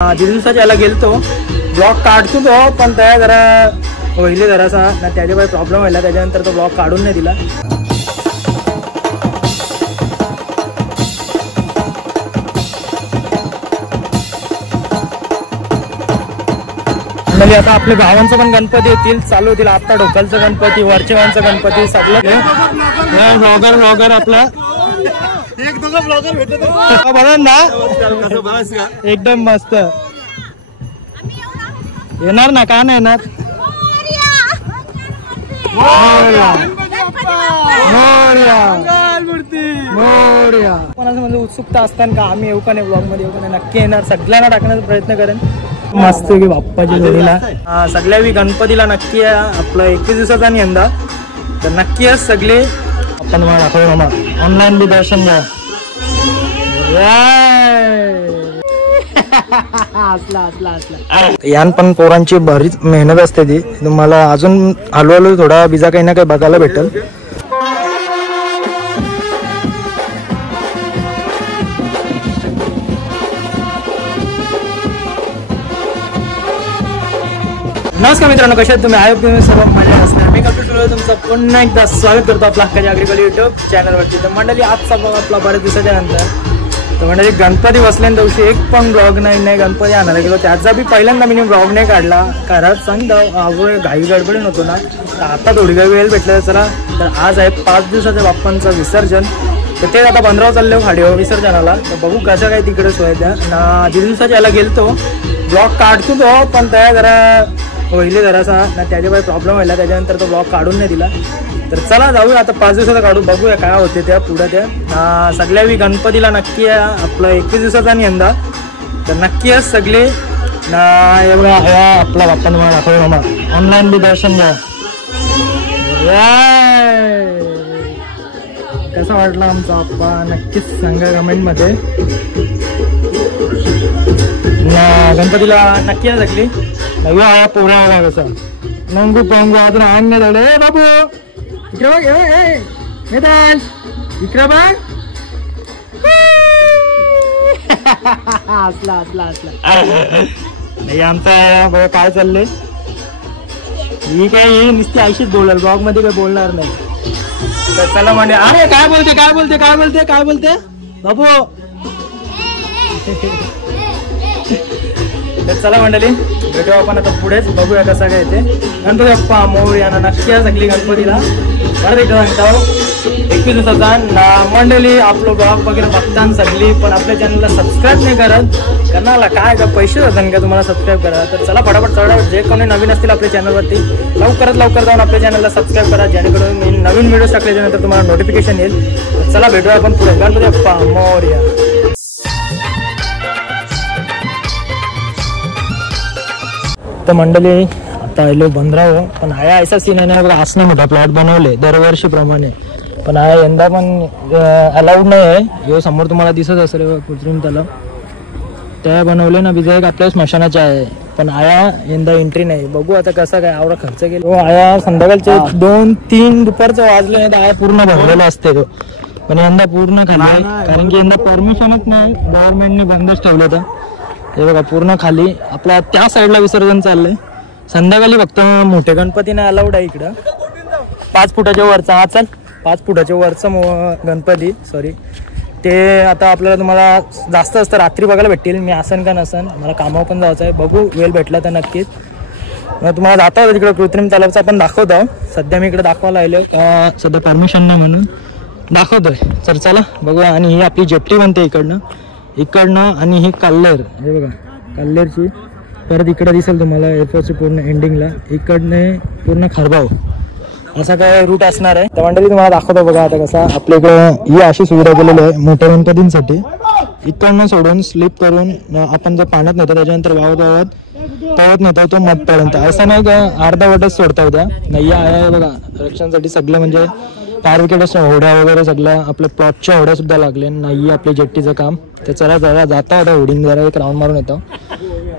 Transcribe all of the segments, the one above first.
दीड दिवसाच्या याला गेलतो, ब्लॉग काढतो तो, पण त्या जरा पहिले जरासा ना त्याच्यामुळे प्रॉब्लेम व्हायला, त्याच्यानंतर तो ब्लॉग काढून नाही दिला. म्हणजे आता आपल्या गावांचा पण गणपती येतील, चालू होतील. आता ढोकलचा गणपती, वरचेवांचा गणपती, सगळं ब्लॉगर आपला एक दोघं ब्लॉगर भेटत ना, एकदम मस्त. येणार ना, का नाही येणार? कोणाचं म्हणजे उत्सुकता असताना का आम्ही येऊ का नाही, ब्लॉग मध्ये येऊ का नाही, नक्की येणार. सगळ्यांना टाकण्याचा प्रयत्न करेन. मस्त की बाप्पाची जोडीला सगळ्या गणपतीला नक्की आपलं 21 दिवसाचा आणि यंदा तर नक्की आहे सगळे. आपण दाखव ऑनलाईन बी दर्शन घ्या. यान पण पोरांची बरीच मेहनत असते ती. तुम्हाला अजून हळूहळू थोडा बिजा काही ना काही बघायला भेटेल. नमस्कार मित्रांनो, कशा आहेत तुम्ही? तुम्ही सर्व मजा असणार. मी कपिल तुमचं पुन्हा एकदा स्वागत करतो आपला हक्काच्या अग्रिकल्चर युट्यूब चॅनलवरती. तर मंडळी आजचा ब्लॉग आपला बऱ्याच दिवसाच्या नंतर. तर मंडळी गणपती बसल्याच्या दिवशी एक पण ब्लॉग नाही गणपती आणायला गेलो, त्याचा बी पहिल्यांदा मी ब्लॉग नाही काढला. कारण सांग घाई गडबडी नव्हतो ना, तर आता थोडी काही वेळ भेटला चला. तर आज आहे 5 दिवसाच्या बाप्पांचं विसर्जन. तर ते आता 15 चालले खाडीवर विसर्जनाला. तर बघू कसं काय तिकडे सोय द्या ना. दीड दिवसाच्या याला गेलतो, ब्लॉग काढतो तो, पण त्या जरा पहिले जरासा ना त्याच्यामुळे प्रॉब्लेम व्हायला, त्याच्यानंतर तो ब्लॉग काढून नाही दिला. तर चला जाऊ आता 5 दिवसाचा काढू, बघूया काय होते त्या पुढे. त्या सगळ्या गणपतीला नक्की आपलं 21 दिवसाचा आणि यंदा तर नक्की आहे सगळे ना. एवढा आपला बाप्पा तुम्हाला दाखव मामा, ऑनलाईन बी दर्शन घ्या. कसा वाटला आमचा बाप्पा नक्कीच सांगा कमेंटमध्ये. गणपतीला नक्की आहे सगळी नव्या पोरा कसा नंगू पांगू अजून अंग नाही झालं. बाबू इकडे बघ, इकडे बघ. असला नाही आमचा बघा काय चाललंय. ही काय नुसती आयशीच बोलणार, ब्लॉग मध्ये काय बोलणार नाही. तर चला म्हणजे अरे काय बोलते बाबू. तर चला मंडळी भेटू आपण आता पुढेच, बघूया कसं काय ते. गणपती बाप्पा मोरया ना नक्की सगळी गणपतीला बरं एकदा सांगतो 21 दिवसाचा ना. मंडळी आपलं ब्लॉग वगैरे बघताना सगळी, पण आपल्या चॅनलला सबस्क्राईब नाही करत. करणाला काय का पैसे जातात का तुम्हाला सबस्क्राईब करा. तर चला फटाफट चढा, जे कोणी नवीन असतील आपल्या चॅनलवरती लवकर जाऊन आपल्या चॅनलला सबस्क्राईब करा, जेणेकरून मी नवीन व्हिडिओ टाकल्याच्यानंतर तुम्हाला नोटिफिकेशन येईल. तर चला भेटूया आपण पुढे. गणपती बाप्पा मोरया. तर मंडळी आता आलो 15, पण आया असा सीन आहे ना बघा, असं मोठा प्लॉट बनवले दरवर्षीप्रमाणे, पण आया यंदा पण अलाउड नाही आहे. जो समोर तुम्हाला दिसत असेल कृत्रिम तलाव त्या बनवले ना, बिजा एक आपल्या स्मशानाच्या आहे, पण आया यंदा एंट्री नाही. बघू आता कसा काय आवडा खर्च केला. आया संध्याकाळचे 2-3 दुपारचं वाजले नाही, आया पूर्ण भरलेला असते तो, पण यंदा पूर्ण खाली, कारण की यंदा परमिशनच नाही, गव्हर्नमेंटने बंदच ठेवलं होतं. हे बघा पूर्ण खाली आपल्या त्या साईडला विसर्जन चाललंय. संध्याकाळी फक्त मोठे गणपती नाही अलाउड आहे इकडं. 5 फुटाच्या वरचा हा चल 5 फुटाच्या वरचा गणपती सॉरी ते आता आपल्याला तुम्हाला जास्त असतं रात्री बघायला भेटतील. मी असन का नसन, मला कामावर पण जायचं आहे, बघू वेळ भेटला तर नक्कीच. मग तुम्हाला जाता होतं तिकडं कृत्रिम तलावचा आपण दाखवतो. सध्या मी इकडे दाखवायला आलो का सध्या परमिशन नाही म्हणून दाखवतोय. तर चला बघूया. आणि ही आपली जेपटी बनते इकडनं आणि ही कल्लेर, हे बघा कल्लेरची. परत इकडे दिसेल तुम्हाला एअरपोर्टची पूर्ण एंडिंगला, इकडने पूर्ण खारबाव असा काय रूट असणार आहे. तर मंडळी तुम्हाला दाखवतो बघा आता कसा आपल्या इकडे ही अशी सुविधा केलेली आहे मोठ्या गणपतींसाठी. इकडनं सोडून स्लिप करून आपण जर पाण्यात नेतो, त्याच्यानंतर वावत नेतो तो मधपर्यंत. असं नाही का अर्धा वाटच सोडता होत्या नाही. आहे बघा रक्षणासाठी सगळं, म्हणजे फायर विकेट होड्या वगैरे सगळं आपल्या प्लॉटच्या होड्या सुद्धा लागले नाही आपल्या जेट्टीचं काम. तर चला जरा जाता होता होडिंग जरा एक राऊंड मारून येतो.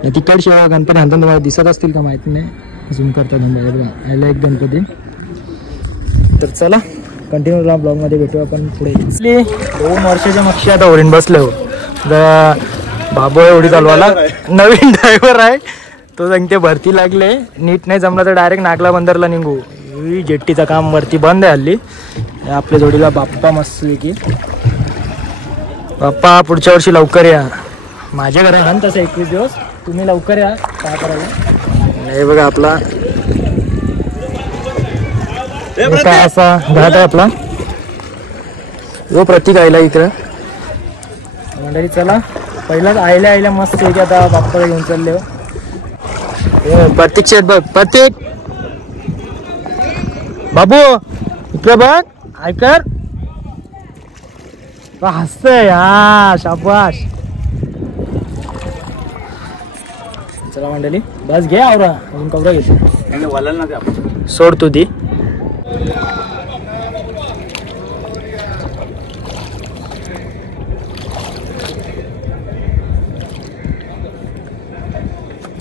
तिकडशिवाय गणपती आणतात तुम्हाला दिसत असतील का माहिती नाही, झूम करतात बघा याला एक गणपती. तर चला कंटिन्यू ब्लॉगमध्ये भेटू आपण पुढे. 2 वर्षाच्या मागशी आता ओरिंड बसलो. बाबू एवढी चालवायला नवीन ड्रायव्हर आहे तो सांगते भरती लागले नीट नाही जमला तर डायरेक्ट नागला बंदरला निघू. जेट्टीचं काम वरती बंद आहे हल्ली. आपल्या जोडीला बाप्पा मस्त की बाप्पा पुढच्या वर्षी लवकर या. माझ्या घरी हा तसं 21 दिवस तुम्ही लवकर या काय करायला. नाही बघा आपला काय असा घाट आहे आपला जो प्रतीक आयला इकडं मंडळी. चला पहिलाच आयल्या मस्त आहे की आता बाप्पाला घेऊन चालले. प्रतीक शेठ बघ प्रतीक बाबू इकडे बघ ऐकर हसतय हा शाबाश. चला मंडळी बस घे आवरा अजून कवरा घ्यायचं सोड तू ती.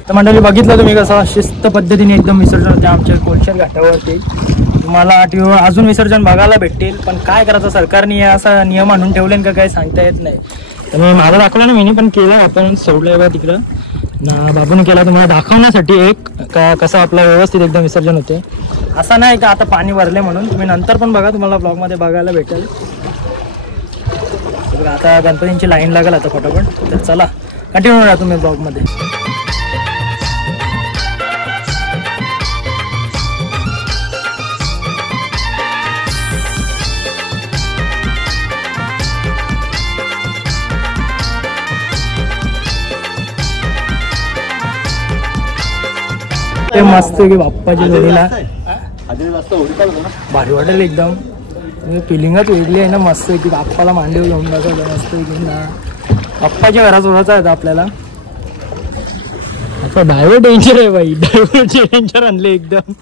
तर मंडळी बघितलं तुम्ही कसं शिस्त पद्धतीने एकदम विसर्जन होते आमच्या कोलशेर घाटावरती. तुम्हाला अजून विसर्जन बघायला भेटतील पण काय करायचं सरकारने असा नियम आणून ठेवले का काही सांगता येत नाही. तर मी मला दाखवलं ना मी पण केलं आपण सोडलं बघा तिकडं ना बाबूने केला तुम्हाला दाखवण्यासाठी एक कसं आपलं व्यवस्थित एकदम विसर्जन होते. असं नाही का आता पाणी भरले म्हणून तुम्ही नंतर पण बघा तुम्हाला ब्लॉगमध्ये बघायला भेटेल. आता गणपतींची लाईन लागेल आता फटाफट. तर चला कंटिन्यू राहा तुम्ही ब्लॉगमध्ये. ते मस्त की बाप्पाच्या जोडीला भारी वाटेल एकदम. फिलिंगच वेगळी आहे ना मस्त की बाप्पाला मांडीवर घेऊन बघायला मस्त की ना. बाप्पाच्या घरात ओढायचं आहे आपल्याला. आता ड्रायव्हर डेंजर आहे बाई ड्रायव्हरचे डेंजर आणले एकदम.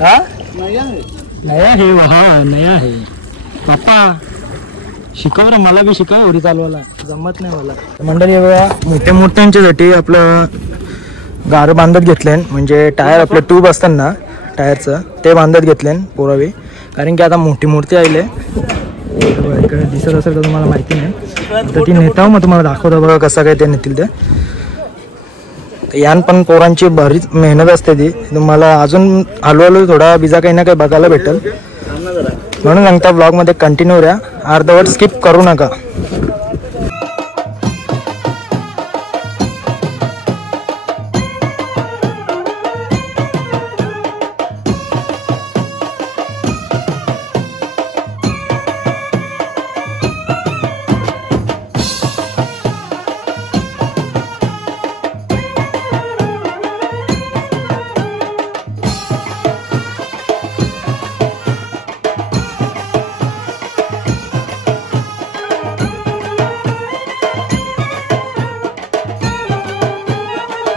हा नया हे हा नया हे बाप्पा शिकव रे मला बी शिकव उडी चालवायला जमत नाही मला. मंडळी बघा मोठ्यांच्यासाठी आपलं गार बांधत घेतले म्हणजे टायर आपलं ट्यूब असतात ना टायरचं ते बांधत घेतले पोरावे. कारण की आता मोठी मूर्ती आली इकडे दिसत असेल तर तुम्हाला माहिती नाही तर ती नेता मग तुम्हाला दाखवतो बघा कसं काय ते नेतील ते. यान पण पोरांची बरीच मेहनत असते ती तुम्हाला अजून हळूहळू थोडा बिजा काही ना काही बघायला भेटेल. म्हणून सांगता ब्लॉगमध्ये कंटिन्यू राहा अर्धवट स्किप करू नका.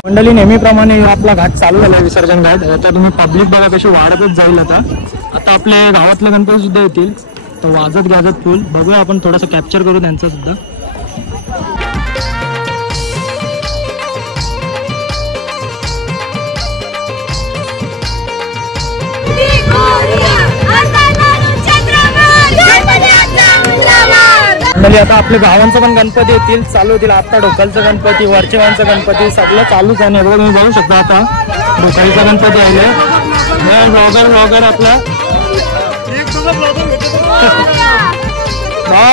मंडळी नेहमीप्रमाणे आपला घाट चालू झाला विसर्जन घाट. आता तुम्ही पब्लिक बघा कशी वाढतच जाईल. आता आपल्या गावातले गणपती सुद्धा येतील तर वाजत गाजत फुल बघूया आपण थोडासा कॅप्चर करू त्यांचा सुद्धा. मंडळी आता आपल्या गावांचं पण गणपती येतील चालू होतील. आता ढोकालचा गणपती वरचेवांचा गणपती सगळं चालूच आहे. बघा तुम्ही बघू शकता आता ढोकाळीचा गणपती आले ब्लॉगर आपला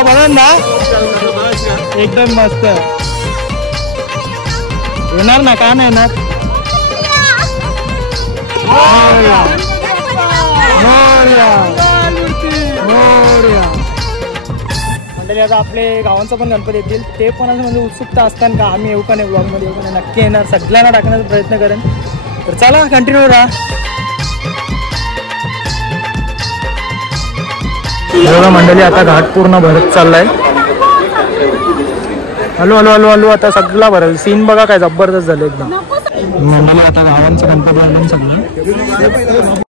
बघा ना एकदम मस्त येणार ना का नाही येणार. मंडळी आता आपले गावांचा पण गणपती येतील ते पण असं म्हणजे उत्सुकता असताना का आम्ही येऊ का नाही ब्लॉगमध्ये येऊ का नाही नक्की येणार सगळ्यांना टाकण्याचा प्रयत्न करेन. तर चला कंटिन्यू राहा. बघा मंडळी आता घाट पूर्ण भरत चाललाय. हॅलो हॅलो हॅलो हॅलो आता सगळा भरेल सीन बघा काय जबरदस्त झालं एकदम. मंडळी आता गावांचा गणपती आणून सगळं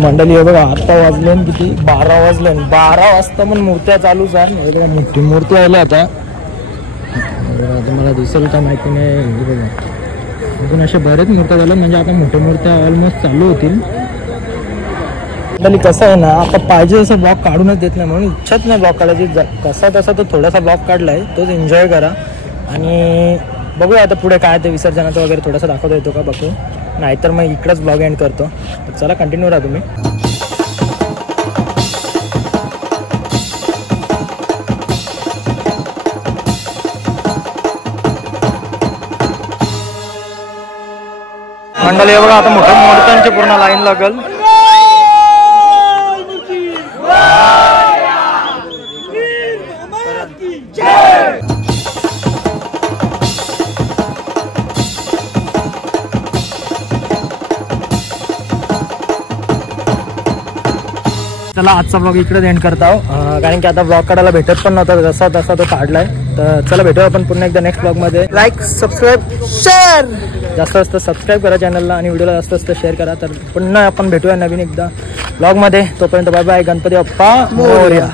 मंडळी हे बघा आता वाजले किती 12 वाजले. 12 वाजता पण मूर्त्या चालूच आहे. हे बघा मोठी मूर्ती आली आता. तुम्हाला दिसेल का माहिती नाही. हे बघा अजून अशा बरेच मूर्त्या झाल्या म्हणजे आता मोठ्या मूर्त्या ऑलमोस्ट चालू होतील. मंडळी कसं आहे ना आता पाहिजे तसं ब्लॉग काढूनच देत नाही म्हणून इच्छाच नाही ब्लॉग काढायची. कसा तसा तो थोडासा ब्लॉग काढलाय तोच एन्जॉय करा आणि बघूया आता पुढे काय ते विसर्जनाचं वगैरे थोडासा दाखवता येतो का बघू. नाहीतर मग इकडंच ब्लॉग एंड करतो. तर चला कंटिन्यू राहा तुम्ही. मंडळी हे बघा आता मोठ्या मूर्त्यांची पूर्ण लाईन लागल. चला आजचा ब्लॉग इकडेच एंड करता कारण की आता ब्लॉग काढायला भेटत पण नव्हता जसा तसा तो काढलाय. तर चला भेटूया आपण पुन्हा एकदा नेक्स्ट ब्लॉगमध्ये. लाईक सबस्क्राईब शेअर जास्त सबस्क्राईब करा चॅनलला आणि व्हिडिओला जास्त शेअर करा. तर पुन्हा आपण भेटूया नवीन एकदा ब्लॉगमध्ये. तोपर्यंत बाय बाय. गणपती बाप्पा मोरया.